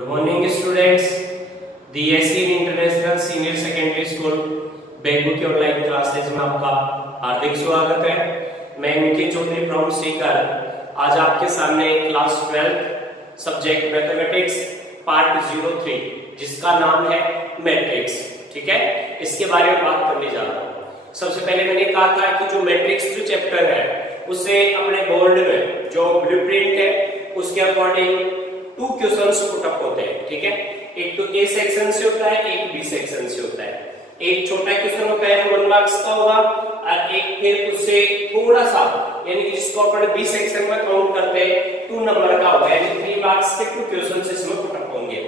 Good morning students, the SCN international senior secondary school Begu की online classes में आपका हार्दिक स्वागत है। मैं इनके चौधरी फ्रॉम सीकर आज आपके सामने क्लास 12 सब्जेक्ट मैथमेटिक्स पार्ट 03 जिसका नाम है मैट्रिक्स, ठीक है, इसके बारे में बात करने जा रहा हूँ। सबसे पहले मैंने कहा था कि जो मैट्रिक्स जो चैप्टर है उसे अपने बोर्ड में जो ब्लूप्रिंट है उसके अकॉर्डिंग 2 क्वेश्चंस पुट अप होते हैं, ठीक है। एक तो ए सेक्शन से होता है, एक बी सेक्शन से होता है। एक छोटा क्वेश्चन होता है 1 मार्क्स का होगा और एक फिर उससे थोड़ा सा यानी कि जिसको अपन बी सेक्शन में काउंट करते हैं 2 नंबर का होगा, यानी 3 मार्क्स के 2 क्वेश्चंस इसमें पुट अप होंगे।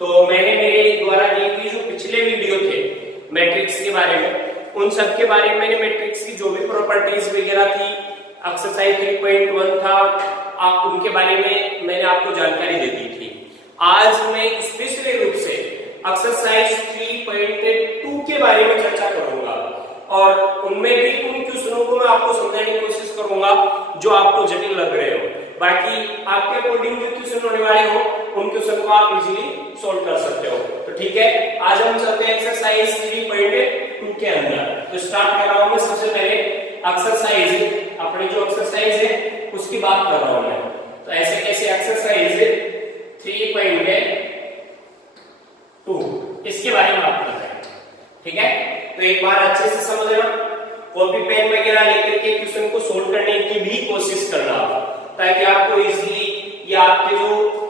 तो मैंने मेरे द्वारा दी हुई जो पिछले वीडियो थे मैट्रिक्स के बारे में, उन सब के बारे में मैंने मैट्रिक्स की जो भी प्रॉपर्टीज वगैरह थी, एक्सरसाइज 3.1 था, आप उनके बारे में मैंने आपको जानकारी दे दी थी। आज मैं स्पेशली रूप से एक्सरसाइज 3.2 के बारे में चर्चा करूंगा और उनमें भी उन क्वेश्चनों को मैं आपको समझाने की कोशिश करूंगा जो आपको जटिल लग रहे हो। बाकी आपके अकॉर्डिंग जो क्वेश्चन होने वाले हो उन क्वेश्चन को आप इजीली सॉल्व कर सकते हो। तो ठीक है, आज हम चलते हैं एक्सरसाइज 3.2 के अंदर। तो स्टार्ट कर रहा हूं मैं सबसे पहले एक्सरसाइज, अपनी जो एक्सरसाइज है उसकी बात कर रहा हूं मैं। तो ऐसे कैसे एक्सरसाइज 3.2 इसके बारे में बात करते हैं, ठीक है। तो एक बार अच्छे से समझ लेना, कॉपी पेन वगैरह लेकर के क्वेश्चन को सोल्व करने की भी कोशिश करना ताकि आपको इजीली या आपके जो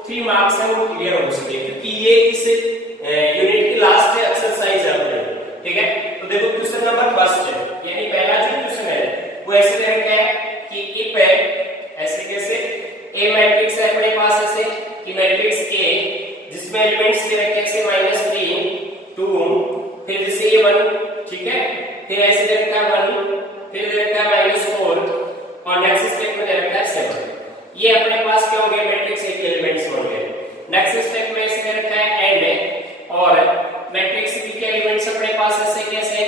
3 मार्क्स हैं वो क्लियर हो सके, क्योंकि ये इस यूनिट की लास्ट एक्सरसाइज है, ठीक है। तो देखो क्वेश्चन नंबर फर्स्ट है, यानी पहला जो क्वेश्चन है वो ऐसे रहता है कि इफ ऐसे कैसे ए मैट्रिक्स है अपने पास ऐसे कि मैट्रिक्स ए जिसमें एलिमेंट्स के रखे ऐसे -3 2 फिर जैसे ये 1, ठीक है, फिर ऐसे दे रखा है 1, फिर दे रखा है -4 और नेक्स्ट स्टेप में दे रखा है 7। ये अपने पास क्या हो गया, मैट्रिक्स ए के एलिमेंट्स बन गए। नेक्स्ट स्टेप में ऐसे दे रखा है एंड और मैट्रिक्स बी के एलिमेंट्स अपने पास ऐसे कैसे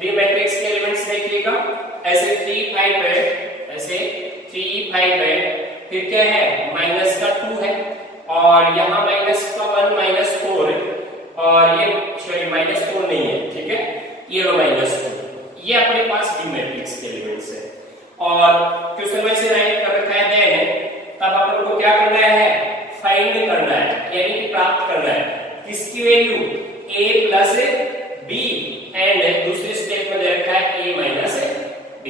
बी मैट्रिक्स के एलिमेंट्स देखिएगा ऐसे 3 5 है, ऐसे 3 5 है, फिर क्या है माइनस का 2 है और यहाँ माइनस का 1 -4 और ये सॉरी -4 नहीं है, ठीक है, ये रो -2, ये अपने पास बी मैट्रिक्स के एलिमेंट्स है। और क्वेश्चन में से राइट कर रखा है देन, तब अपन को क्या करना है, फाइंड करना है, यानी कि प्राप्त करना है किसकी value a plus b and दूसरे स्टेप में दे रखा है a माइनस b,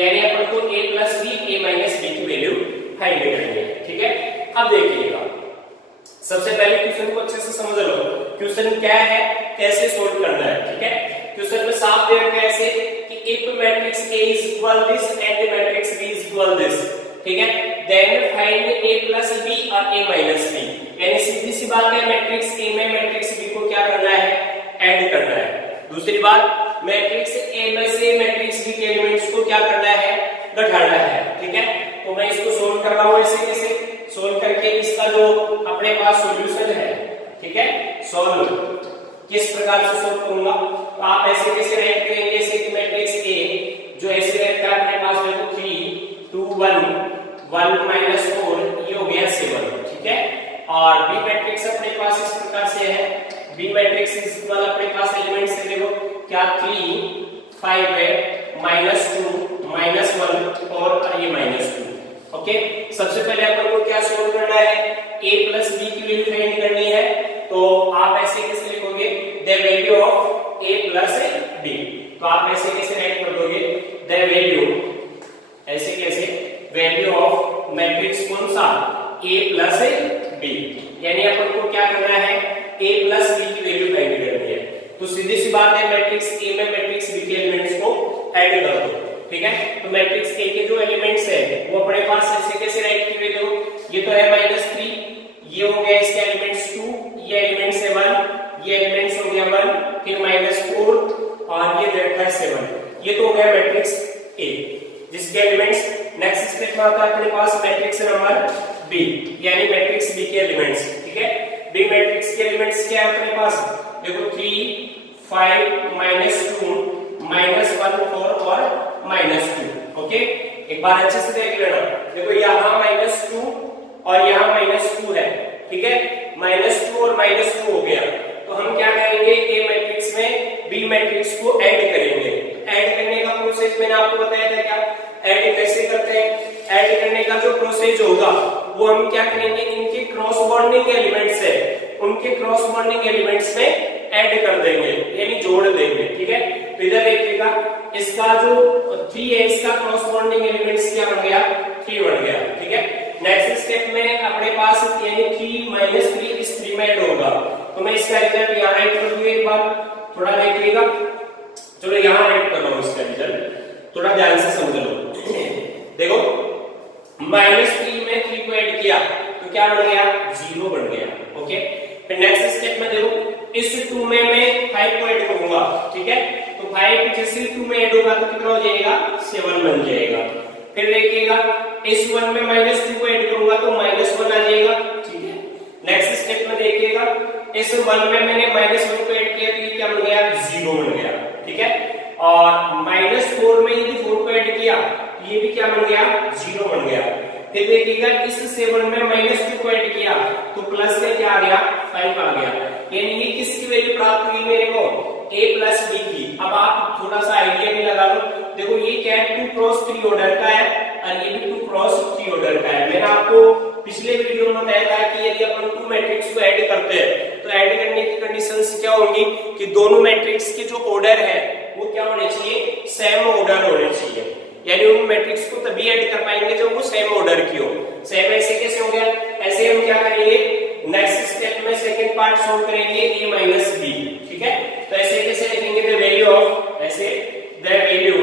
यानी अपन को a plus b a minus b की वैल्यू फाइंड करनी है, ठीक है। अब देखिएगा, सबसे पहले क्वेश्चन को अच्छे से समझ लो, क्वेश्चन क्या है, कैसे सोल्व करना है, ठीक है। क्वेश्चन में साफ दे रखा है ऐसे कि if matrix a is equal this and matrix b is equal this, ठीक है, then find a plus b और a माइनस b, यानी सीधी सी बात है मैट्रिक्स a में मैट्रिक्स b को क्या करना है, ऐड करना है। दूसरी बात, मैट्रिक्स a में से मैट्रिक्स b के एलिमेंट्स को क्या करना है, घटाना है, ठीक है। तो मैं इसको सोल्व कर रहा हूं ऐसे कैसे, सोल्व करके इसका जो अपने पास सॉल्यूशन है, ठीक है, सॉल्व किस प्रकार से सोल्व करूंगा, तो आप ऐसे कैसे राइट करेंगे, जैसे कि मैट्रिक्स a जो ऐसे रहता है अपने पास देखो 3 2 1 1 -4 ये हो गया 7, ठीक है। और बी मैट्रिक्स अपने पास इस प्रकार से है, बी मैट्रिक्स इस वाला अपने पास एलिमेंट्स है देखो क्या 3 5 है -2 -1 और ये -2, ओके। सबसे पहले अपन को क्या सोल्व करना है, a प्लस b की वैल्यू फाइंड करनी है। तो आप ऐसे कैसे लिखोगे, the value of a plus b, तो आप ऐसे कैसे राइट कर दोगे, द वैल्यू ऐसे कैसे वैल्यू ऑफ मैट्रिक्स कौन सा a प्लस b, यानी अपन को क्या करना है, a प्लस b की वैल्यू फाइंड करनी है। तो सीधी सी बात है मैट्रिक्स a में मैट्रिक्स b के एलिमेंट्स को ऐड कर दो, ठीक है। तो मैट्रिक्स A के जो एलिमेंट्स है वो अपने पास ऐसे कैसे राइट किए देखो, ये तो है -3, ये हो गया इसके एलिमेंट्स 2, ये एलिमेंट्स है 1, ये एलिमेंट्स हो गया 1, फिर -4 और ये दे रखा है 7, ये तो हो गया मैट्रिक्स A जिसके एलिमेंट्स। नेक्स्ट स्टेप में आता है अपने पास मैट्रिक्स नंबर B, यानी मैट्रिक्स B के एलिमेंट्स, ठीक है। B मैट्रिक्स के एलिमेंट्स क्या है अपने पास देखो 3 5 -2 -1 4 और -2, ओके। एक बार अच्छे से देख लेना, देखो यहाँ -2 और यहाँ -2 है, ठीक है। -2 और -2 हो गया, तो हम क्या करेंगे, ए मैट्रिक्स में बी मैट्रिक्स को ऐड करेंगे। ऐड करने का प्रोसेस मैंने आपको बताया था, क्या ऐड कैसे करते हैं। ऐड करने का जो प्रोसेस होगा वो हम क्या करेंगे, इनके क्रॉस बॉन्डिंग एलिमेंट्स है, उनके क्रॉस बॉन्डिंग एलिमेंट्स में ऐड कर देंगे, यानी जोड़ देंगे। ठीक है, तो इधर देखिएगा, इसका जो 3 है, इसका क्रॉस बॉन्डिंग एलिमेंट्स क्या बन गया, 3 बन गया। ठीक है, नेक्स्ट स्टेप में अपने पास यानी 3 - 3 इस 3 में ऐड होगा, तो मैं इसका रिजल्ट यहाँ राइट कर दूंगा। एक बार थोड़ा देखिएगा, चलो यहाँ राइट कर रहा हूँ इसका रिजल्ट, थोड़ा ध्यान से समझ लो। देखो -3 में 3 को ऐड किया तो क्या बन गया, 0 बन गया। ओके, फिर नेक्स्ट स्टेप में देखो, इस 2 में मैं 5 को ऐड करूंगा। ठीक है, तो 5 जैसे 2 में ऐड होगा तो कितना हो जाएगा, 7 बन जाएगा। फिर देखिएगा, इस 1 में -2 को ऐड करूंगा तो -1 आ जाएगा। ठीक है, नेक्स्ट स्टेप में देखिएगा, इस 1 में मैंने -1 को ऐड किया तो ये क्या बन गया, 0 बन गया। ठीक है, और -4 में यदि 4 को ऐड किया ये भी क्या बन गया, 0 बन गया। फिर देखिएगा, इस 7 में -2 को ऐड किया तो प्लस में क्या आ गया, 5 आ गया। यानी ये किसकी वैल्यू प्राप्त हुई मेरे को, a + b की। अब आप थोड़ा सा आइडिया भी लगा लो। देखो ये क्या है, 2x3 ऑर्डर का है और ये भी 2x3 ऑर्डर का है। मैंने आपको पिछले वीडियो में बताया था कि यदि अपन 2 मैट्रिक्स को ऐड करते हैं तो ऐड करने की कंडीशंस क्या होंगी कि दोनों मैट्रिक्स के जो ऑर्डर है वो क्या होने चाहिए, सेम ऑर्डर होने चाहिए। यानी उन मैट्रिक्स को तभी ऐड कर पाएंगे जब वो सेम ऑर्डर की हो। सेम ऐसे कैसे हो गया, ऐसे हम क्या करेंगे, नेक्स्ट स्टेप में सेकंड पार्ट सॉल्व करेंगे, a - b। ठीक है, तो ऐसे कैसे लिखेंगे, द वैल्यू ऑफ, ऐसे the value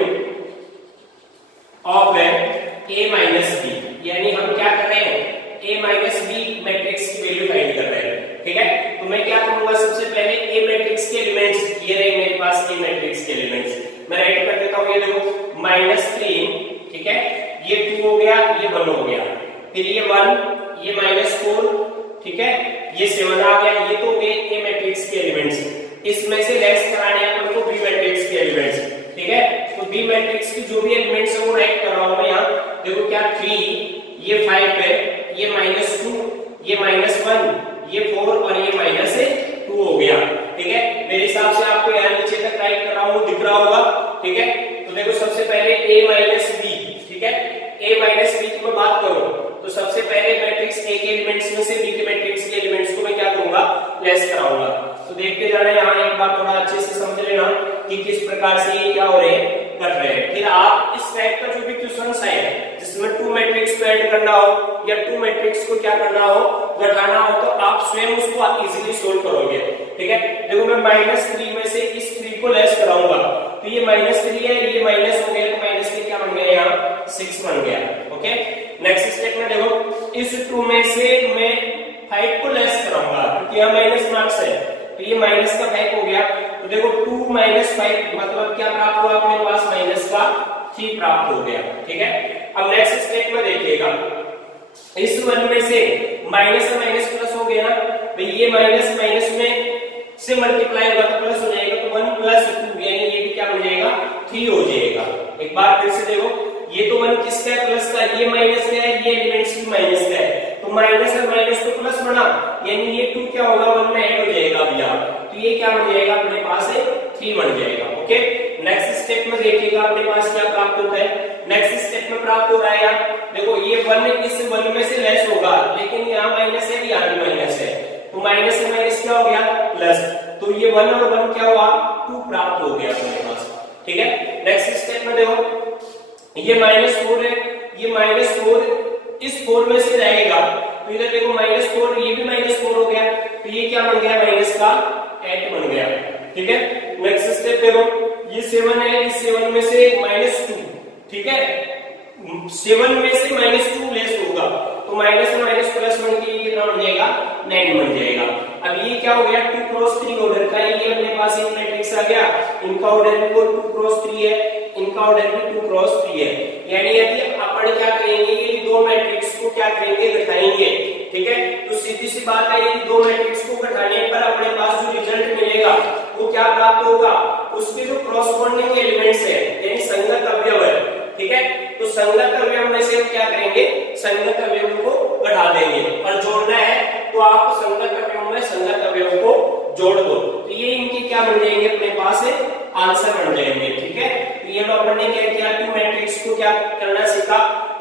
of a - b, यानी हम क्या कर रहे हैं, a - b मैट्रिक्स की वैल्यू फाइंड कर रहे हैं। ठीक है, तो मैं क्या करूंगा, सबसे पहले a मैट्रिक्स के एलिमेंट्स, ये रहे मेरे पास a मैट्रिक्स के एलिमेंट्स, मैं राइट कर देता हूं। ये देखो -3, ठीक है, ये 2 हो गया, ये 1 हो गया, फिर ये 1, ये -4, ठीक है, ये 7 आ गया। ये तो गए ए मैट्रिक्स के एलिमेंट्स। इसमें से लेस कराने अपन को बी मैट्रिक्स के एलिमेंट्स। ठीक है, तो बी मैट्रिक्स की जो भी एलिमेंट्स है वो राइट कर रहा हूं मैं यहाँ। देखो क्या 3, ये 5 है, ये -2, ये -1, ये 4 और ये -2 हो गया। ठीक है, मेरे हिसाब से आपको यहाँ नीचे तक राइट कर रहा हूँ, दिख रहा होगा। ठीक है, तो देखो सबसे पहले a - b। ठीक है, a - b की मैं बात करूं तो सबसे पहले मैट्रिक्स a के एलिमेंट्स में से b के मैट्रिक्स के एलिमेंट्स को मैं क्या करूंगा, लेस कराऊंगा। तो देखते जाना, यहाँ एक बार थोड़ा अच्छे से समझ लेना कि किस प्रकार से ये क्या हो रहे हैं, घट रहे हैं। फिर आप इस टाइप का जो भी क्वेश्चंस है जिसमें 2 मैट्रिक्स को ऐड करना हो या 2 मैट्रिक्स को क्या करना हो, घटाना हो, तो आप स्वयं उसको इजीली सोल्व करोगे। ठीक है, देखो मैं -3 में से इस 3 को लेस कराऊंगा तो ये -3 है, ये माइनस हो गया तो -3 क्या बन गया, यहाँ 6 बन गया। ओके, नेक्स्ट स्टेप में देखो, इस 2 में से मैं 5 को लेस कराऊंगा क्योंकि यहाँ माइनस मार्क्स है, तो ये माइनस का 5 हो गया। तो देखो 2 - 5 मतलब क्या प्राप्त हुआ अपने पास, -3 प्राप्त हो गया। ठीक है, अब नेक्स्ट स्टेप में देखिएगा, इस 1 में से माइनस से माइनस प्लस हो गया ना, तो ये माइनस माइनस में से मल्टीप्लाई होगा तो प्लस हो जाएगा, तो 1 + 2 यानी ये भी क्या हो जाएगा, 3 हो जाएगा। एक बार फिर से देखो, ये तो 1 किसका है, प्लस का, ये माइनस का है, ये एलिमेंट्स भी माइनस का है, तो माइनस और माइनस तो प्लस बना, यानी ये 2 क्या होगा, 1 में ऐड हो जाएगा अभी यहाँ, तो ये क्या बन जाएगा अपने पास है, 3 बन जाएगा। ओके, नेक्स्ट स्टेप में देखिएगा अपने पास क्या प्राप्त होता है। नेक्स्ट स्टेप में प्राप्त हो रहा है यार, देखो ये 1 इस 1 में से लेस होगा, लेकिन यहाँ माइनस है, यहाँ भी माइनस है, तो माइनस से माइनस क्या हो गया, प्लस, तो ये 1 और 1 क्या हुआ, 2 प्राप्त हो गया अपने पास। ठीक है, नेक्स्ट स्टेप में देखो, ये -4 है, ये -4 इस 4 में से जाएगा, तो इधर देखो -4, ये भी -4 हो गया, तो ये क्या बन गया, माइनस का 8 बन गया। ठीक है, नेक्स्ट स्टेप देखो, ये 7 है, इस 7 में से -2, ठीक है, 7 में से -2 लेस होगा, तो माइनस और माइनस प्लस बन के कितना बन जाएगा, 9 बन जाएगा। अब ये क्या हो गया, 2x3 ऑर्डर का, ये अपने पास एक मैट्रिक्स आ गया, इनका ऑर्डर भी 2x3 है, इनका ऑर्डर भी 2x3 है। यानी यदि अपन क्या करेंगे, ये 2 मैट्रिक्स को क्या करेंगे, घटाएंगे। ठीक है, तो सीधी सी बात है, ये 2 मैट्रिक्स को घटाने पर अपने पास जो रिजल्ट मिलेगा वो क्या प्राप्त होगा, उसके जो क्रॉसपोंडिंग एलिमेंट्स है यानी संगत अवयव है। ठीक है, तो संगत अवयव में से हम क्या करेंगे, संगत अवयव को घटा देंगे, और जोड़ना है तो आप संगत आंसर बन जाएंगे। ठीक है, तो ये लोग अपन ने क्या किया, टू मैट्रिक्स को क्या करना सीखा,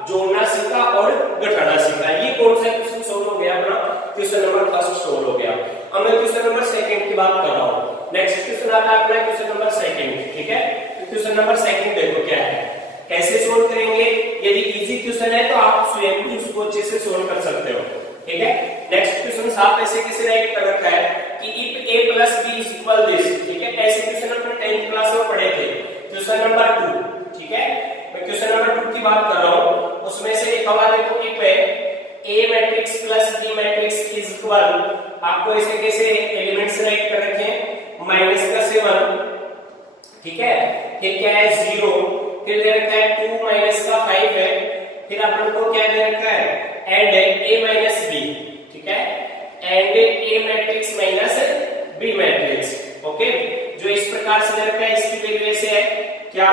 जोड़ना सीखा और घटाना सीखा। ये कौन सा क्वेश्चन सोल्व हो गया अपना, क्वेश्चन नंबर फर्स्ट सोल्व हो गया। अब मैं क्वेश्चन नंबर सेकंड की बात कर रहा हूँ। नेक्स्ट क्वेश्चन आता है अपना क्वेश्चन नंबर सेकंड। ठीक है, तो क्वेश्चन नंबर सेकंड देखो क्या है, कैसे सोल्व करेंगे। यदि इजी क्वेश्चन है तो आप स्वयं भी उसको अच्छे से सोल्व कर सकते हो। ठीक है, नेक्स्ट क्वेश्चन साफ ऐसे कैसे राइट कर रखा है कि if a plus b is equal this। ठीक है, ऐसे क्वेश्चन अपने 10th क्लास में पढ़े थे, क्वेश्चन नंबर 2। ठीक है, मैं क्वेश्चन नंबर 2 की बात कर रहा हूं। उसमें से एक हमारे को if a matrix plus b matrix is equal, आपको ऐसे कैसे एलिमेंट्स राइट कर रखे हैं, माइनस का 7। ठीक है, फिर क्या है 0, फिर दे रखा है 2 माइनस का 5 है, फिर अपन को क्या दे रखा है एंड a माइनस b। ठीक है, and a matrix minus b matrix. Okay, जो इस प्रकार से दे रखा है इसकी वैल्यू ऐसे है क्या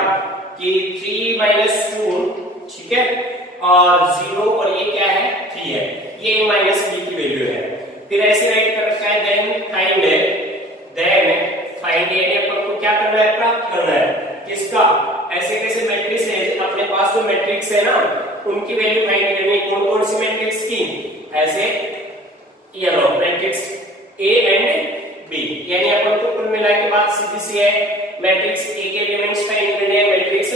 कि 3 माइनस 2। ठीक है, और 0 और ये क्या है 3 है, ये a माइनस b की वैल्यू है। फिर ऐसे राइट कर रखा है देन फाइंड यानी अपन को क्या करना है, प्राप्त करना है किसका, ऐसे कैसे मैट्रिक्स है अपने पास, जो मैट्रिक्स है ना उनकी वैल्यू फाइंड करनी है। कौन कौन सी मैट्रिक्स की, ऐसे ये लो मैट्रिक्स A एंड B, यानी अपन को कुल मिला के बाद सीधी सी है मैट्रिक्स A के एलिमेंट्स फाइंड करने हैं, मैट्रिक्स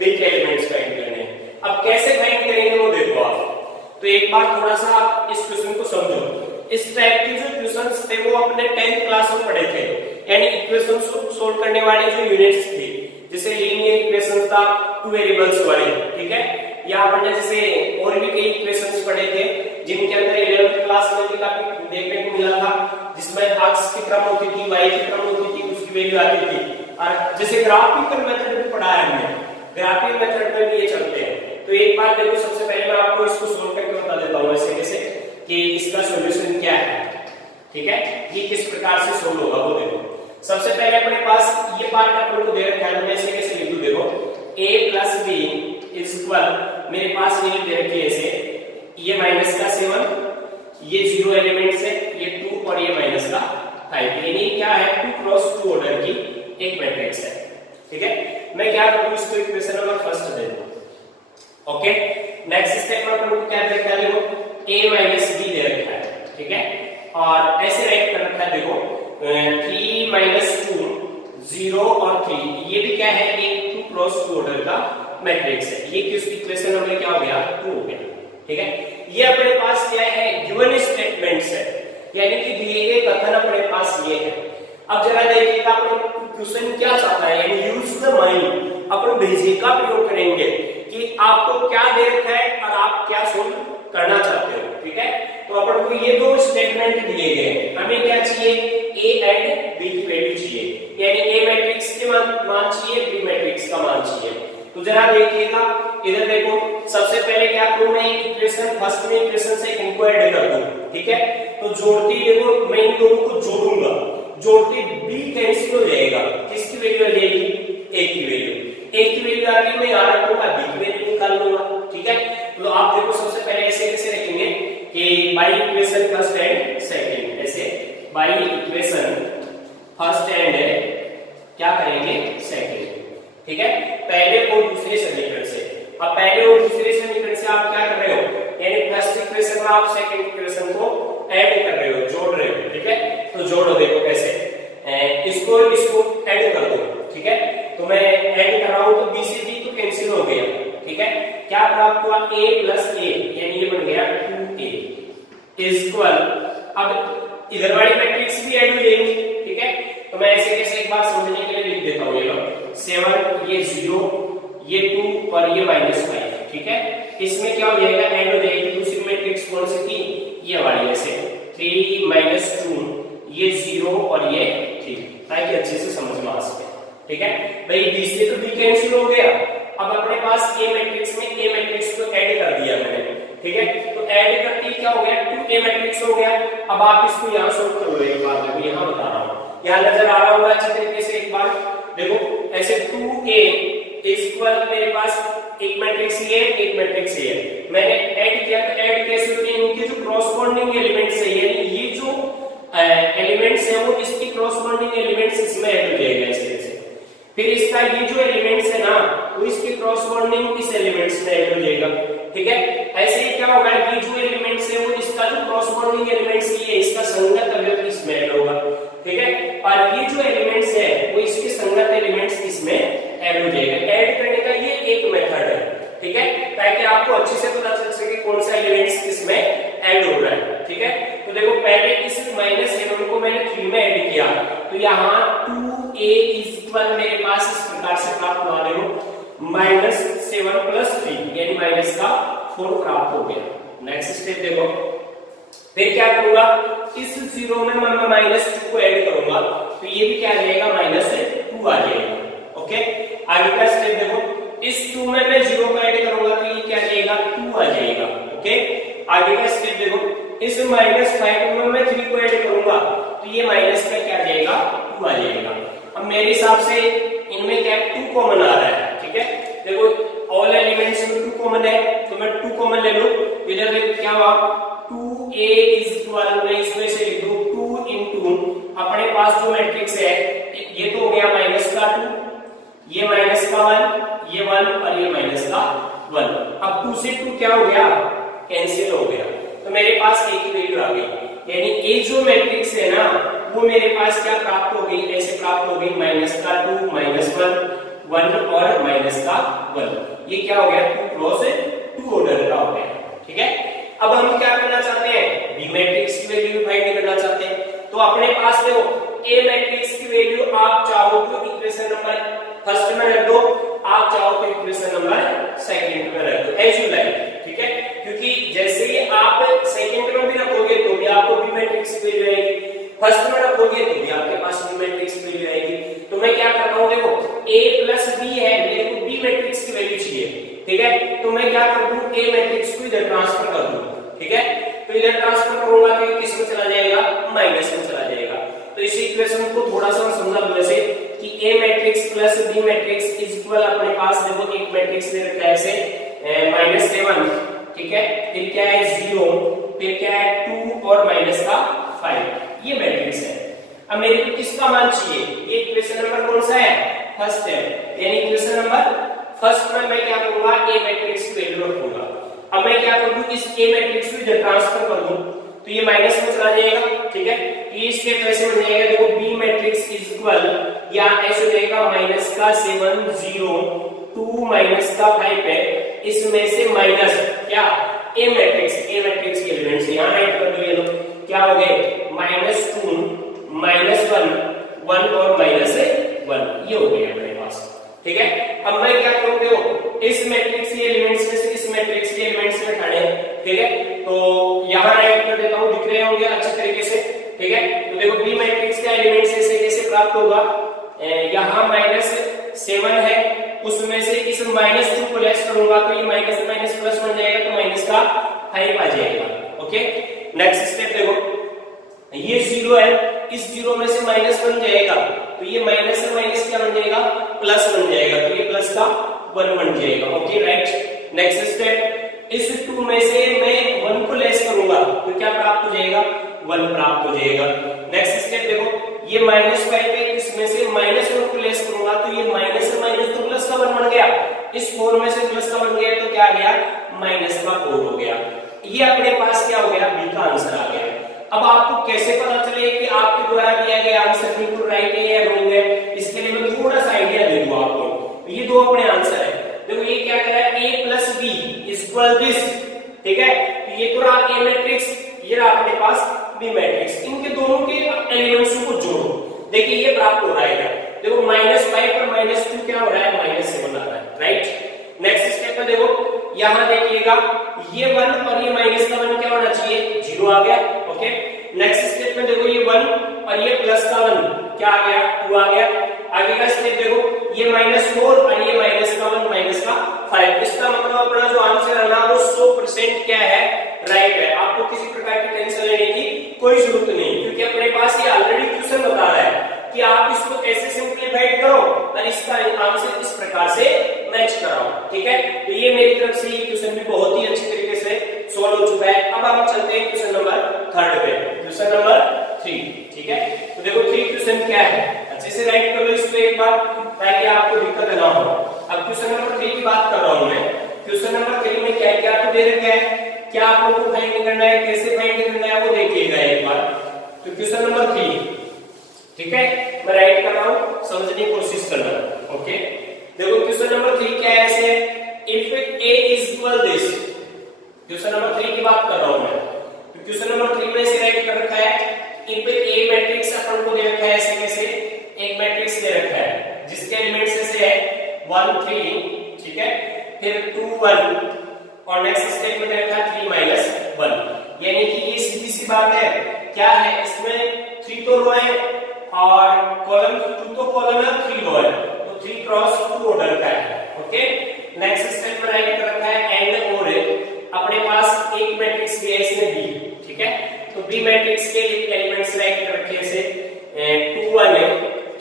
B के एलिमेंट्स फाइंड करने हैं। अब कैसे फाइंड करेंगे वो देखो आप। तो एक बार थोड़ा सा इस क्वेश्चन को समझो। इस टाइप के जो क्वेश्चंस थे वो अपने 10th क्लास में पढ़े थे, यानी इक्वेशंस को सोल्व करने वाली जो यूनिट्स थी, जैसे लीनियर इक्वेशंस था, टू वेरिएबल्स वाले। ठीक है, या अपन ने जैसे और भी कई इक्वेशंस पढ़े थे जिनके अंदर 11th क्लास में भी काफी देखने को मिला था, जिसमें एक्स की क्रम होती थी, वाई की क्रम होती थी, उसकी वैल्यू आती थी। और जैसे ग्राफिकल मेथड भी पढ़ा है हमने, ग्राफिकल मेथड में भी ये चलते हैं। तो एक बार देखो, सबसे पहले मैं आपको इसको सोल्व करके बता देता हूँ ऐसे कैसे कि इसका सॉल्यूशन क्या है। ठीक है, ये किस प्रकार से सोल्व होगा वो देखो। सबसे पहले अपने पास ये पार्ट अपन को दे रखा है, तो मैं इसे कैसे लिखूं देखो, a plus b is equal, मेरे पास ये दे रखी है ऐसे, ये माइनस का 7, ये 0 एलिमेंट्स है, ये 2 और ये माइनस का 5, यानी क्या है 2 क्रॉस 2 ऑर्डर की एक मैट्रिक्स है। ठीक है, मैं क्या करूं, इसको इक्वेशन नंबर फर्स्ट दे दूं। ओके, नेक्स्ट स्टेप में अपन को क्या दे रखा है देखो, a माइनस b दे रखा है। ठीक है, और ऐसे राइट कर रखा है देखो 3 माइनस 2, 0 और 3, ये भी क्या है एक 2 क्रॉस 2 ऑर्डर का मैट्रिक्स है। ये किस इक्वेशन नंबर क्या हो गया 2 हो गया। ठीक है, ये अपने पास क्या है गिवन स्टेटमेंट्स है, यानी कि दिए गए कथन अपने पास ये है। अब जरा देखिएगा अपन क्वेश्चन क्या चाहता है, यानी यूज द माइंड, अपन भेजे का प्रयोग करेंगे कि आपको क्या दे रखा है और आप क्या सोल्व करना चाहते हो। ठीक है, तो अपन को ये दो स्टेटमेंट दिए गए हैं, हमें क्या चाहिए a एंड b की वैल्यू चाहिए, यानी a मैट्रिक्स के मान चाहिए, b मैट्रिक्स का मान चाहिए। तो जरा देखिएगा इधर देखो, सबसे पहले क्या करूं मैं इक्वेशन फर्स्ट में इक्वेशन से इनको ऐड कर दूं। ठीक है, तो जोड़ती देखो मैं इन दोनों को जोड़ूंगा, जोड़ती b कैंसिल हो जाएगा, किसकी वैल्यू आ जाएगी a की वैल्यू, a की वैल्यू आके मैं यहां रखूंगा, b की वैल्यू निकाल लूंगा। ठीक है, तो आप देखो सबसे पहले ऐसे कैसे रखेंगे कि by equation first and second, ऐसे बाय इक्वेशन फर्स्ट एंड क्या करेंगे सेकंड। ठीक है, पहले और दूसरे समीकरण से। अब पहले और दूसरे समीकरण से आप क्या कर रहे हो, यानी फर्स्ट इक्वेशन में आप सेकंड इक्वेशन को ऐड कर रहे हो, जोड़ रहे हो। ठीक है, तो जोड़ो देखो कैसे, इसको ऐड कर दो। ठीक है, तो मैं ऐड कर रहा हूं तो b से b तो कैंसिल हो गया। ठीक है, क्या प्राप्त हुआ a प्लस a, यानी ये बन गया 2a इज इक्वल, अब इधर वाली मैट्रिक्स भी ऐड हो जाएगी। ठीक है, तो मैं ऐसे कैसे एक बार समझने के लिए लिख देता हूं, ये लो 7, ये 0, ये 2 और ये -5। ठीक है, इसमें क्या हो जाएगा ऐड हो जाएगी दूसरी मैट्रिक्स कौन सी थी, ये वाली, ऐसे 3 माइनस 2, ये 0 और ये 3, ताकि अच्छे से समझ में आ सके। ठीक है भाई, b से तो b कैंसिल हो गया, अब अपने पास a मैट्रिक्स में a मैट्रिक्स को ऐड कर दिया मैंने। ठीक है, तो ऐड करते ही क्या हो गया 2a मैट्रिक्स हो गया। अब आप इसको यहां सोल्व करो, एक बार मैं यहां बता रहा हूं, यहां नजर आ रहा होगा अच्छे तरीके से। एक बार देखो ऐसे 2a इक्वल, मेरे पास एक मैट्रिक्स ये एक मैट्रिक्स ये है, मैंने ऐड किया, तो ऐड कैसे होती है, इनके जो क्रॉसपोंडिंग एलिमेंट्स है, यानी ये जो एलिमेंट्स है वो इसकी क्रॉसपोंडिंग एलिमेंट्स इसमें ऐड हो जाएगा। इस तरह से फिर इसका ये जो एलिमेंट्स है ना वो इसके क्रॉसबोंडिंग इस एलिमेंट्स में ऐड हो जाएगा, ठीक है। ऐसे ही क्या होगा, ये जो एलिमेंट्स है वो इसका जो क्रॉसबोंडिंग एलिमेंट्स ये इसका संगत अवयव इसमें ऐड होगा, ठीक है। और ये जो एलिमेंट्स है वो इसके संगत एलिमेंट्स इसमें ऐड हो जाएगा। ऐड करने का ये एक मेथड है, ठीक है, ताकि आपको अच्छे से पता चल सके कौन सा एलिमेंट्स किसमें ऐड हो रहा है, ठीक है। तो देखो पहले इस -7 को मैंने 3 में ऐड किया, तो यहाँ 2a = मेरे पास इस प्रकार से प्राप्त हुआ, देखो -7 + 3 यानी माइनस का 4 प्राप्त हो गया। नेक्स्ट स्टेप देखो, फिर क्या करूंगा, इस 0 में मैं -2 को ऐड करूंगा, तो ये भी क्या आ जाएगा, -2 आ जाएगा, ओके। आगे का स्टेप देखो, इस 2 में मैं 0 को ऐड करूंगा तो ये क्या आ जाएगा, 2 आ जाएगा, ओके। आगे का स्टेप देखो, इस -5 में मैं 3 को ऐड करूंगा तो ये माइनस का क्या आ जाएगा, 2 आ जाएगा। अब मेरे हिसाब से इनमें क्या 2 कॉमन आ रहा है, ठीक है। देखो ऑल एलिमेंट्स में 2 कॉमन है, तो मैं 2 कॉमन ले लूं, इधर देखो क्या हुआ, 2a = मैं इसमें से लिख दूं 2 into अपने पास जो मैट्रिक्स है ये तो हो गया -2, ये -1, ये 1 और ये -1। अब 2 से 2 क्या हो गया, कैंसिल हो गया, तो मेरे पास एक ही वैल्यू आ गई, यानी ये जो मैट्रिक्स है ना वो मेरे पास क्या प्राप्त हो गई, ऐसे प्राप्त हो गई -2, -1 और -1। ये क्या हो गया, 2 क्रॉस 2 ऑर्डर का हो गया, ठीक है। अब हम क्या करना चाहते हैं, बी मैट्रिक्स की वैल्यू फाइंड करना चाहते हैं। तो अपने पास देखो ए मैट्रिक्स की वैल्यू आप चाहो तो इक्वेशन नंबर फर्स्ट में रख दो, आप चाहो तो इक्वेशन नंबर सेकंड में रख दो, एज यू लाइक, ठीक है। क्योंकि जैसे ही आप सेकंड में भी रखोगे तो भी आपको बी मैट्रिक्स की वैल्यू आएगी, फर्स्ट में रखोगे तो भी आपके पास बी मैट्रिक्स की वैल्यू आएगी। तो मैं क्या कर रहा हूं, देखो a + b है, मेरे को बी मैट्रिक्स की वैल्यू चाहिए, ठीक है। तो मैं क्या कर दूं, ए मैट्रिक्स को इधर ट्रांसफर कर दूं, ठीक है। तो इधर ट्रांसफर करूंगा तो ये किस में चला जाएगा, माइनस में चला जाएगा। तो इस इक्वेशन को थोड़ा सा समझा दो ऐसे कि a मैट्रिक्स + b मैट्रिक्स = अपने पास देखो एक मैट्रिक्स ले रखा है ऐसे -7, ठीक है, फिर क्या है 0, फिर क्या है 2 और -5, ये मैट्रिक्स है। अब मेरे को किसका मान चाहिए, ये इक्वेशन नंबर कौन सा है, फर्स्ट है, यानी इक्वेशन नंबर फर्स्ट में मैं क्या करूंगा, ए मैट्रिक्स की वैल्यू रखूंगा। अब मैं क्या कर दूं, इस ए मैट्रिक्स को इधर ट्रांसफर कर दूं तो ये माइनस में चला जाएगा, ठीक है। ये स्टेप ऐसे बन जाएगा, देखो बी मैट्रिक्स = या ऐसे हो जाएगा -7 0 2 -5 है, इसमें से माइनस क्या, ए मैट्रिक्स के एलिमेंट्स यहां ऐड कर दो, ये लो क्या हो गए, -2 -1 1 और -1, ये हो गया मेरे पास, ठीक है। अब मैं क्या करूं, देखो इस मैट्रिक्स के एलिमेंट्स में से इस मैट्रिक्स के एलिमेंट्स में खड़े हैं, ठीक है। तो यहां राइट कर देता हूं, दिख रहे होंगे अच्छे तरीके से, ठीक है। तो देखो बी मैट्रिक्स का एलिमेंट्स ऐसे कैसे प्राप्त होगा, यहां -7 है, उसमें से इस -2 को लेस करूंगा तो ये माइनस माइनस प्लस बन जाएगा, तो -5 आ जाएगा, ओके। नेक्स्ट स्टेप देखो, ये 0 है, इस 0 में से माइनस बन जाएगा तो ये माइनस से माइनस क्या बन जाएगा, प्लस बन जाएगा, तो ये प्लस का 1 बन जाएगा, ओके राइट। नेक्स्ट स्टेप, इस 2 में से मैं 1 को लेस करूंगा तो क्या प्राप्त हो जाएगा, 1 प्राप्त हो जाएगा। नेक्स्ट स्टेप देखो, ये -5 है, इसमें से -1 को लेस करूंगा तो ये माइनस से माइनस तो प्लस का 1 बन गया, इस 4 में से प्लस का बन गया तो क्या आ गया, -4 हो गया। ये अपने पास क्या हो गया, बी का आंसर आ गया। अब आपको कैसे पता चले कि आपके द्वारा दिया गया आंसर बिल्कुल राइट है या रॉन्ग है, इसके लिए मैं थोड़ा सा आइडिया दे दूं आपको। ये दो अपने आंसर है, देखो ये क्या कह रहा है, a + b = दिस, ठीक है। तो ये तो रहा ए मैट्रिक्स, ये रहा अपने पास बी मैट्रिक्स, इनके दोनों के एलिमेंट्स को जोड़ो, देखिए ये प्राप्त हो रहा है, देखो -5 पर -2 क्या हो रहा है, -7 आ रहा है, राइट। नेक्स्ट स्टेप में देखो, यहां देखिएगा ये 1 और ये -1 क्या होना चाहिए, 0 आ गया, ओके। नेक्स्ट स्टेप में देखो ये 1 और ये +1 क्या आ गया, 2 आ गया। आगे का स्टेप देखो, ये -4 और ये -1 -5, इसका मतलब अपना जो आंसर है ना वो 100% क्या है, राइट है। आपको किसी प्रकार की टेंशन लेने की कोई जरूरत नहीं, क्योंकि अपने पास ये ऑलरेडी क्वेश्चन बता रहा है कि आप इसको कैसे सिंप्लीफाइड करो और इसका आंसर इस प्रकार से मैच कराओ, ठीक है। तो ये मेरी तरफ से ये क्वेश्चन भी बहुत ही अच्छी तरीके से सॉल्व हो चुका है। अब हम चलते हैं क्वेश्चन नंबर 3 पे, क्वेश्चन नंबर 3, ठीक है। तो देखो 3 क्वेश्चन क्या है, अच्छे से राइट कर लो इसको एक बार। ताकि आपको दिक्कत ना हो। अब क्वेश्चन नंबर 3 की बात कर रहा हूं मैं। क्वेश्चन नंबर 3 में क्या क्या तो दे रखा है, क्या आप लोगों को फाइंड करना है, कैसे फाइंड करना है वो देखिएगा एक बार। तो क्वेश्चन नंबर 3, ठीक है, मैं राइट कर रहा हूं, समझने की कोशिश करना। ओके, देखो क्वेश्चन नंबर 3 क्या है, ऐसे if a is equal this, question number 3 की बात कर रहा हूं मैं। तो क्वेश्चन नंबर 3 में ऐसे राइट कर रखा है, इफ a मैट्रिक्स अपन को दे रखा है, ऐसे कैसे एक मैट्रिक्स दे रखा है जिसके एलिमेंट्स ऐसे है 1 3, ठीक है, फिर 2 1 और नेक्स्ट स्टेप में दे रखा है 3 -1, यानी कि ये सीधी सी बात है। क्या है इसमें 3 तो रो है और कॉलम 2 तो कॉलम है, 3 रो है, तो 3 क्रॉस 2 ऑर्डर का है। ओके, नेक्स्ट स्टेप में राइट कर रखा है एंड और अपने पास एक मैट्रिक्स भी है इसमें बी, ठीक है, तो बी मैट्रिक्स के एलिमेंट्स राइट कर रखे हैं ऐसे 2 1 है,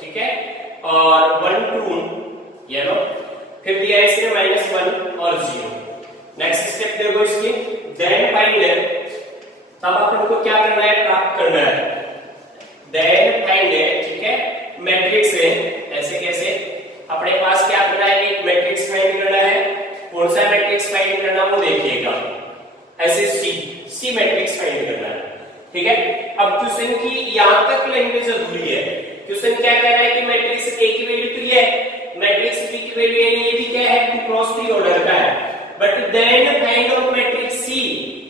ठीक है, और 1 2 ये लो, फिर दिया है इसमें -1 और 0। नेक्स्ट स्टेप देखो इसकी, देन फाइंड, तब अपन को क्या करना है, प्राप्त करना है, देन फाइंड, ठीक है, मैट्रिक्स है, ऐसे कैसे अपने पास क्या करना है, एक मैट्रिक्स फाइंड करना है, कौन सा मैट्रिक्स फाइंड करना वो देखिएगा, ऐसे सी मैट्रिक्स फाइंड करना है, ठीक है। अब क्वेश्चन की यहां तक लैंग्वेज अधूरी है। क्वेश्चन क्या कह रहा है कि मैट्रिक्स A की वैल्यू 3 है, मैट्रिक्स B की वैल्यू यानी ये भी क्या है 2 क्रॉस 3 ऑर्डर का है, but then find out matrix C।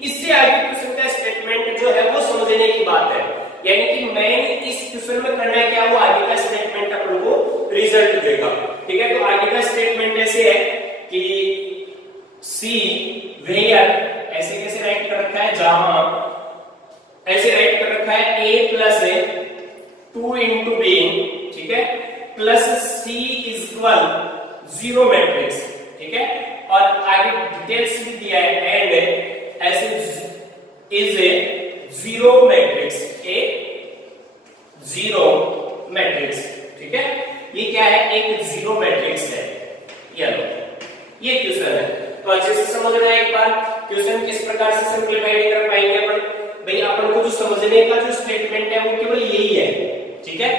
इससे आगे क्वेश्चन का स्टेटमेंट जो है वो समझने की बात है, यानी कि मेन इस क्वेश्चन में करना है क्या, वो आगे का स्टेटमेंट अपन को रिजल्ट देगा, ठीक है। तो आगे का स्टेटमेंट ऐसे है कि C वेयर, ऐसे कैसे राइट कर रखा है, जहां ऐसे राइट कर रखा है a प्लस 2 इंटू b, ठीक है, plus C is equal 0 matrix, ठीक है, और आगे डिटेल्स भी दिया है एंड ऐसे is a 0 matrix, a 0 matrix, ठीक है, ये क्या है, एक 0 मैट्रिक्स है, ये क्वेश्चन है। तो अच्छे से समझना है एक बार, क्वेश्चन किस प्रकार से सिंपलीफाई कर पाएंगे अपन, भाई अपन को जो समझने का जो स्टेटमेंट है वो केवल यही है, ठीक है।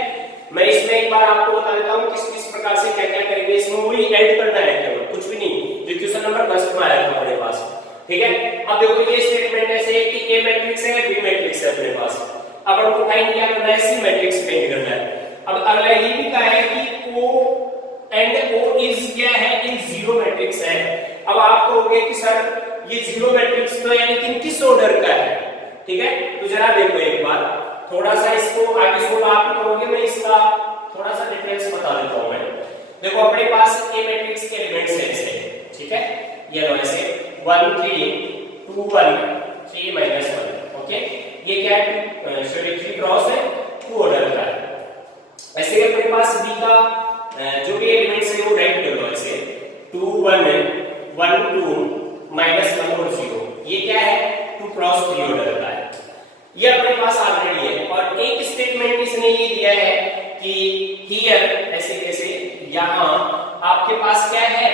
मैं इसमें एक बार आपको बता देता हूँ किस किस प्रकार से क्या क्या करेंगे, इसमें वही ऐड करना है केवल, कुछ भी नहीं, जो क्वेश्चन नंबर 10 में आया था अपने पास, ठीक है। अब देखो ये स्टेटमेंट ऐसे है कि A मैट्रिक्स है, B मैट्रिक्स है अपने पास, अब अपन को फाइंड क्या करना है, C मैट्रिक्स फाइंड करना है। अब अगला ये भी कहा है कि O एंड O इज क्या है, इन 0 मैट्रिक्स है। अब आप कहोगे कि सर ये 0 मैट्रिक्स तो यानी कि किस ऑर्डर का है, ठीक है, तो जरा देखो एक बार, थोड़ा सा इसको आगे सोल्व आप करोगे, मैं इसका थोड़ा सा डिटेल्स बता देता हूं मैं। देखो अपने पास A मैट्रिक्स के एलिमेंट्स हैं ऐसे, ठीक है, ये लो ऐसे 1 3 2 1 3 -1, ओके, ये क्या है, सॉरी 3 क्रॉस है, 2 ऑर्डर का है। ऐसे अपने पास B का जो भी एलिमेंट्स है वो राइट कर लो, ऐसे 2 1 1 2 -1 और 0, ये क्या है 2 क्रॉस 3 ऑर्डर का है, ये अपने पास ऑलरेडी है। और एक स्टेटमेंट इसने ये दिया है कि हियर, ऐसे कैसे, यहां आपके पास क्या है,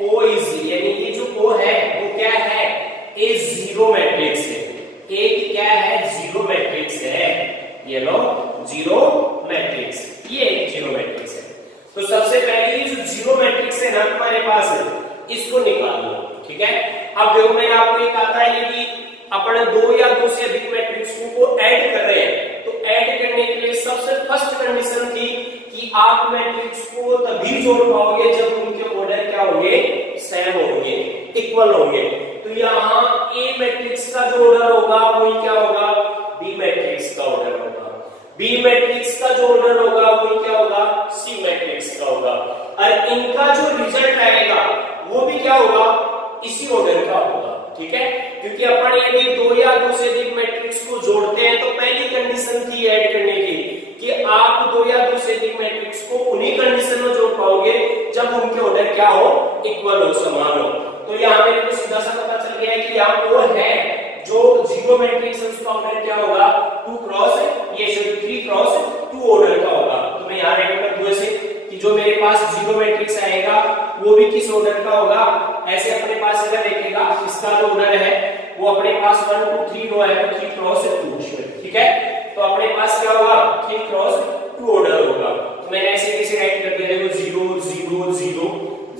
O इज, यानी ये जो O है वो क्या है, A 0 मैट्रिक्स है, एक क्या है 0 मैट्रिक्स है, ये लो 0 मैट्रिक्स, ये एक 0 मैट्रिक्स है। तो सबसे पहले ये जो 0 मैट्रिक्स है ना तुम्हारे पास, इसको निकाल लो, ठीक है। अब देखो मैंने आपको ये कहा था, यदि अपन 2 या 2 से अधिक मैट्रिक्सों को ऐड कर रहे हैं, तो ऐड करने के लिए सबसे फर्स्ट कंडीशन थी कि आप मैट्रिक्स को तभी जोड़ पाओगे जब उनके ऑर्डर क्या होंगे, सेम होंगे, इक्वल होंगे। तो यहाँ A मैट्रिक्स का जो ऑर्डर होगा वही क्या होगा, B मैट्रिक्स का ऑर्डर होगा, B मैट्रिक्स का जो ऑर्डर होगा वही क्या होगा, C मैट्रिक्स का होगा, और इनका जो रिजल्ट आएगा वो भी क्या होगा, इसी ऑर्डर का होगा, ठीक है। क्योंकि अपन यदि 2 या 2 से अधिक मैट्रिक्स को जोड़ते हैं तो पहली कंडीशन थी ऐड करने की कि आप 2 या 2 से अधिक मैट्रिक्स को उन्हीं कंडीशन में जोड़ पाओगे जब उनके ऑर्डर क्या हो, इक्वल हो, समान हो। तो यहाँ मेरे को सीधा सा पता चल गया है कि यहाँ वो है जो 0 मैट्रिक्स है उसका ऑर्डर क्या होगा, 2 क्रॉस, ये 3 क्रॉस 2 ऑर्डर का होगा। तो मैं यहाँ राइट कर दूं ऐसे कि जो मेरे पास 0 मैट्रिक्स आएगा वो भी किस ऑर्डर का होगा, ऐसे अपने पास इधर देखेगा, इसका जो ऑर्डर है वो अपने पास 1 2 3 रो है, तो 3 क्रॉस 2, ठीक है। तो अपने पास क्या होगा, 3 क्रॉस 2 ऑर्डर होगा। तो मैंने ऐसे कैसे राइट कर दिया, देखो 0 0 0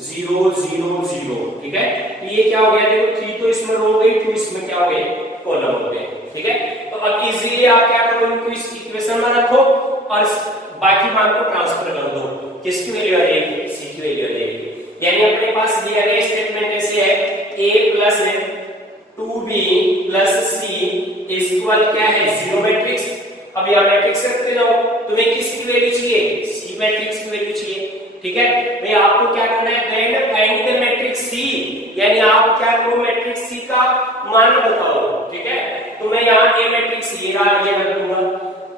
0 0 0, ठीक है। तो ये क्या हो गया, देखो 3 तो इसमें रो हो गई, 2 इसमें क्या हो गए, कॉलम हो गए, ठीक है। तो अब इजीली आप क्या करो, इनको इस इक्वेशन में रखो और बाकी मान को ट्रांसफर कर दो। किसकी वैल्यू आ जाएगी, सी की वैल्यू आ जाएगी। यानी अपने पास दिया गया स्टेटमेंट ऐसे है, a plus 2b plus c is equal क्या है, जीरो मैट्रिक्स। अब यह मैट्रिक्स रखते जाओ, तुम्हें किसकी वैल्यू चाहिए, सी मैट्रिक्स की वैल्यू चाहिए, ठीक है। भाई आपको क्या करना है, देन फाइंड द मैट्रिक्स सी, यानी आप क्या करो, मैट्रिक्स सी का मान बताओ, ठीक है। तो मैं यहाँ ए मैट्रिक्स ये रख दूंगा,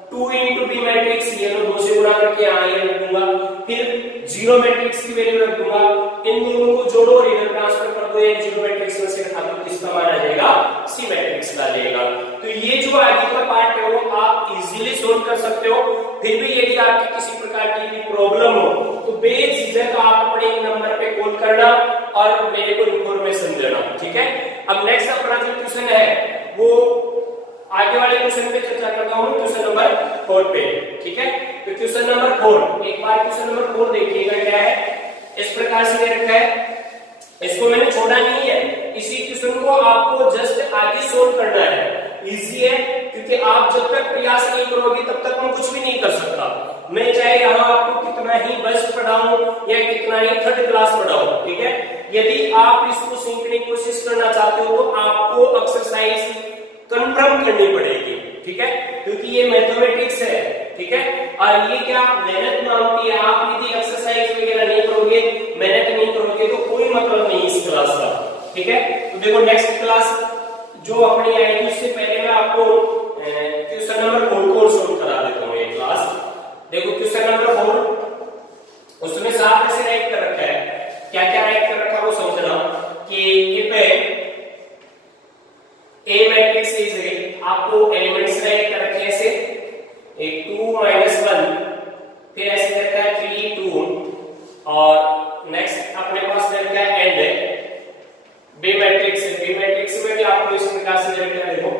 2 into b मैट्रिक्स ये लो 2 से गुणा करके यहाँ ये रख दूंगा, फिर जीरो मैट्रिक्स की वैल्यू रख दूंगा, इन दोनों को जोड़ो और इधर ट्रांसफर कर दो, ये जीरो मैट्रिक्स में से हटा दो, किसका मान आ जाएगा, सी मैट्रिक्स का आ जाएगा। तो ये जो आगे का पार्ट है वो आप इजीली सोल्व कर सकते हो। फिर भी यदि आपकी किसी प्रकार की भी प्रॉब्लम हो तो बेझिझक आप अपने नंबर पे कॉल करना और मेरे को इन्फॉर्मेशन देना, ठीक है। अब नेक्स्ट अपना जो क्वेश्चन है वो आगे वाले क्वेश्चन पे चर्चा करता हूं, क्वेश्चन नंबर 4 पे, ठीक है। तो क्वेश्चन नंबर 4, एक बार क्वेश्चन नंबर 4 देखिएगा क्या है, इस प्रकार से दे रखा है, इसको मैंने छोड़ा नहीं है, इसी क्वेश्चन को आपको जस्ट आगे सोल्व करना है। इजी है क्योंकि आप जब तक प्रयास नहीं करोगे तब तक मैं कुछ भी नहीं कर सकता। मैं चाहे यहाँ आपको कितना ही बेस्ट पढ़ाऊं या कितना ही थर्ड क्लास पढ़ाऊं, ठीक है। यदि आप इसको सीखने की कोशिश करना चाहते हो तो आपको एक्सरसाइज कंफर्म करनी पड़ेगी, ठीक है, क्योंकि ये मैथमेटिक्स है, ठीक है। और ये क्या मेहनत मांगती है, आप यदि एक्सरसाइज वगैरह नहीं करोगे, मेहनत नहीं करोगे तो कोई मतलब नहीं इस क्लास का, ठीक है। तो देखो नेक्स्ट क्लास जो अपनी आएगी उससे पहले मैं आपको क्वेश्चन नंबर 4 को सोल्व करा देता हूँ। ये क्लास देखो क्वेश्चन नंबर 4, उसमें साफ ऐसे राइट कर रखा है, क्या क्या राइट कर रखा है वो समझना कि ए मैट्रिक्स इज, आपको एलिमेंट्स राइट कर रखे ऐसे, एक 2 - 1, फिर ऐसे रहता है 3 2, और नेक्स्ट अपने पास रहता है and B matrix. B matrix में भी आपको इस प्रकार से रहता है, देखो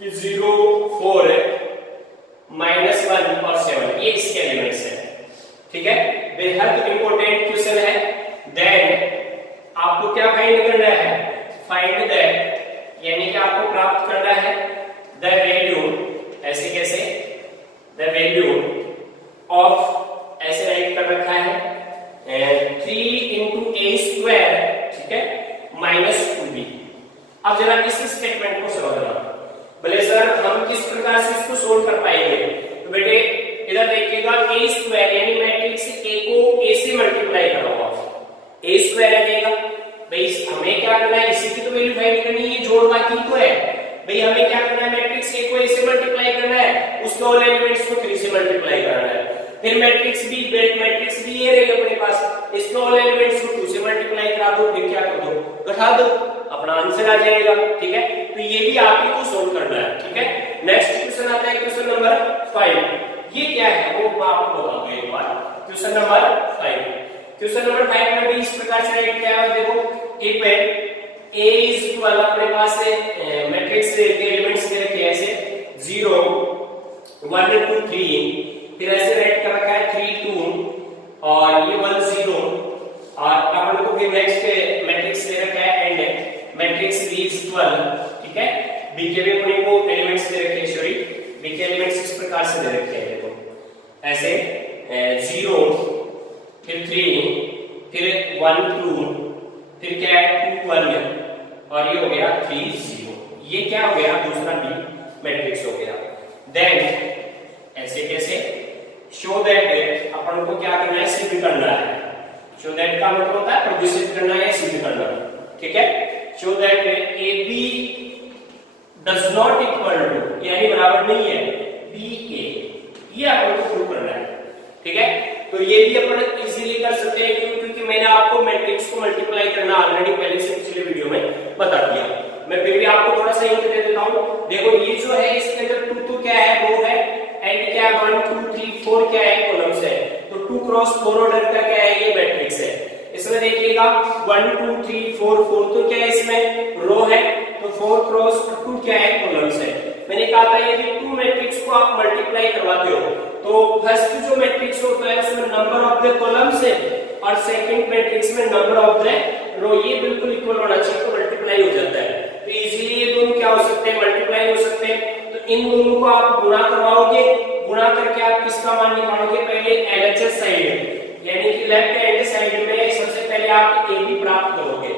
कि 0 4 -1 और 7 ये इसके एलिमेंट्स हैं, ठीक है। बेहद इंपॉर्टेंट क्वेश्चन है। देन आपको क्या फाइंड करना है, फाइंड दैट, यानी कि आपको प्राप्त करना है द वैल्यू, ऐसे कैसे, द वैल्यू ऑफ, ऐसे राइट कर रखा है 3 into a², ठीक है, -2b। अब जरा इस स्टेटमेंट को समझना, भले सर हम किस प्रकार से इसको सोल्व कर पाएंगे। तो बेटे इधर देखिएगा a² यानी मैट्रिक्स a को a से मल्टीप्लाई करो, a² आ जाएगा। भाई हमें क्या करना है, इसी की तो वैल्यू फाइंड करनी है, जोड़ बाकी तो है। भाई हमें क्या करना है, मैट्रिक्स a को a से मल्टीप्लाई करना है, उसके ऑल एलिमेंट्स को 3 से मल्टीप्लाई करना है। फिर मैट्रिक्स b ये रहेगा अपने पास, इसके ऑल एलिमेंट्स को 2 से मल्टीप्लाई करा दो, फिर क्या कर दो, घटा दो, अपना आंसर आ जाएगा, ठीक है। तो ये भी आप ही को सोल्व करना है, ठीक है। नेक्स्ट क्वेश्चन आता है क्वेश्चन नंबर 5। ये क्या है वो मैं आपको बता दूं एक बार। क्वेश्चन नंबर 5, क्वेश्चन नंबर 5 में भी इस प्रकार से राइट किया है, देखो ए पे a इज इक्वल, अपने पास मैट्रिक्स के एलिमेंट्स दे रखे हैं ऐसे 0 1 2 3, फिर ऐसे राइट कर रखा है 3 2 और ये 1 0, और अपन को फिर नेक्स्ट मैट्रिक्स दे रखा है and matrix b is equal, ठीक है। b के भी अपने को एलिमेंट्स दे रखे हैं, सॉरी b के एलिमेंट्स इस प्रकार से दे रखे हैं, देखो ऐसे 0 फिर 3 फिर 1 2 फिर क्या है 2 1 और ये हो गया 3 0। ये क्या हो गया, दूसरा b मैट्रिक्स हो गया। देन ऐसे कैसे, शो दैट, अपन को क्या करना है, सिद्ध करना है। शो दैट का मतलब होता है प्रदर्शित करना है, सिद्ध करना, ठीक है। Show that AB does not equal to, यानी बराबर नहीं है BA, ये अपन को प्रूव करना है, ठीक है। तो ये भी अपन इजीली कर सकते हैं, क्योंकि मैंने आपको मैट्रिक्स को मल्टीप्लाई करना ऑलरेडी पहले से पिछले वीडियो में बता दिया। मैं फिर भी आपको थोड़ा सा हिंट दे देता हूं। देखो ये जो है इसके अंदर 2 2 क्या है, रो है, एंड क्या है 1 2 3 4 क्या है, कॉलम्स है। तो 2 क्रॉस 4 ऑर्डर का क्या है, ये मैट्रिक्स है। इसमें देखिएगा 1 2 3 4 4 तो क्या है, इसमें रो है, तो 4 क्रॉस 2 क्या है, कॉलम्स है। मैंने कहा था यदि 2 मैट्रिक्स को आप मल्टीप्लाई करवाते हो तो तो फर्स्ट जो मैट्रिक्स होता है उसमें नंबर ऑफ द कॉलम्स है और सेकंड मैट्रिक्स में नंबर ऑफ द रो, ये बिल्कुल इक्वल होना चाहिए तो मल्टीप्लाई हो जाता है। तो इजीली ये दोनों क्या हो सकते हैं, मल्टीप्लाई हो सकते हैं। तो इन दोनों को आप गुणा करवाओगे, गुणा करके आप किसका मान निकालोगे, पहले एलएचएस साइड यानी कि लेफ्ट हैंड साइड में सबसे पहले आप ए बी प्राप्त करोगे,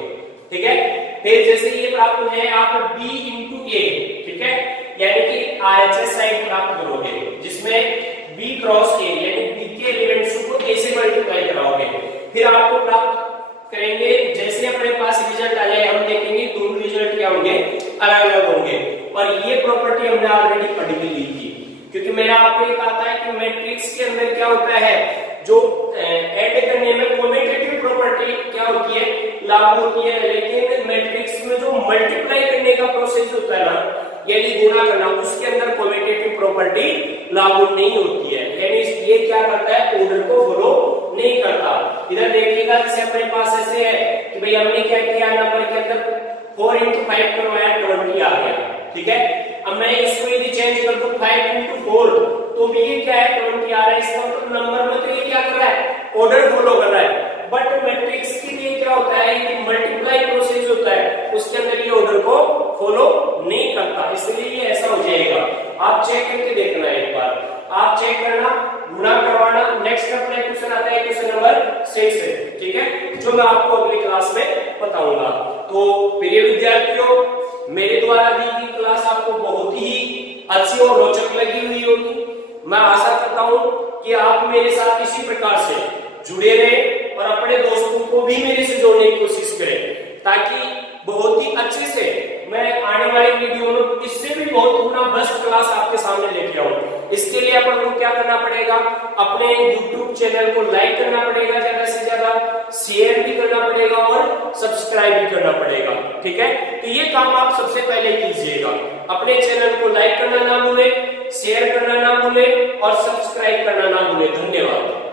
ठीक है। फिर जैसे ये प्राप्त हो जाए आप बी इंटू ए, ठीक है, यानी कि आरएचएस साइड प्राप्त करोगे जिसमें बी क्रॉस ए यानी बी के एलिमेंट्स को ए से मल्टीप्लाई कराओगे। फिर आपको प्राप्त करेंगे, जैसे अपने पास रिजल्ट आ जाए हम देखेंगे दोनों रिजल्ट क्या होंगे, अलग अलग होंगे। और ये प्रॉपर्टी हमने ऑलरेडी पढ़ के ली थी, क्योंकि मैंने आपको ये कहा था कि मैट्रिक्स के अंदर क्या होता है, जो ऐड करने में कम्यूटेटिव प्रॉपर्टी क्या होती है, लागू होती है। लेकिन मैट्रिक्स में जो मल्टीप्लाई करने का प्रोसेस होता है ना, यानी गुणा करना, उसके अंदर कम्यूटेटिव प्रॉपर्टी लागू नहीं होती है, यानी ये क्या करता है, ऑर्डर को फॉलो नहीं करता। इधर देखिएगा जैसे अपने पास ऐसे है कि भाई हमने क्या किया, नंबर के अंदर 4 into 5 करवाया 20 आ गया, ठीक है। अब मैं इसको यदि चेंज कर दूं 5 into 4 तो भी ये क्या है 20 आ रहा है। इसका मतलब नंबर में तो ये क्या कर रहा है, ऑर्डर फॉलो कर रहा है। बट मैट्रिक्स के लिए क्या होता है कि मल्टीप्लाई प्रोसेस होता है, उसके अंदर ये ऑर्डर को फॉलो नहीं करता, इसलिए ये ऐसा हो जाएगा। आप चेक करके देखना एक बार, आप चेक करना, गुणा करवाना। नेक्स्ट अपना क्वेश्चन आता है क्वेश्चन नंबर 6 है, ठीक है, जो मैं आपको अगली क्लास में बताऊंगा। तो प्रिय विद्यार्थियों, मेरे द्वारा दी गई क्लास आपको बहुत ही अच्छी और रोचक लगी हुई होगी। मैं आशा करता हूं कि आप मेरे साथ इसी प्रकार से जुड़े रहें और अपने दोस्तों को भी मेरे से जोड़ने की कोशिश करें, ताकि बहुत ही अच्छे से मैं आने वाली वीडियो में इससे भी बहुत गुना बेस्ट क्लास आपके सामने लेके आऊं। इसके लिए अपन को क्या करना पड़ेगा, अपने YouTube चैनल को लाइक करना पड़ेगा, ज्यादा से ज्यादा शेयर भी करना पड़ेगा और सब्सक्राइब भी करना पड़ेगा, ठीक है। तो ये काम आप सबसे पहले कीजिएगा, अपने चैनल को लाइक करना ना भूलें, शेयर करना ना भूलें और सब्सक्राइब करना ना भूलें। धन्यवाद।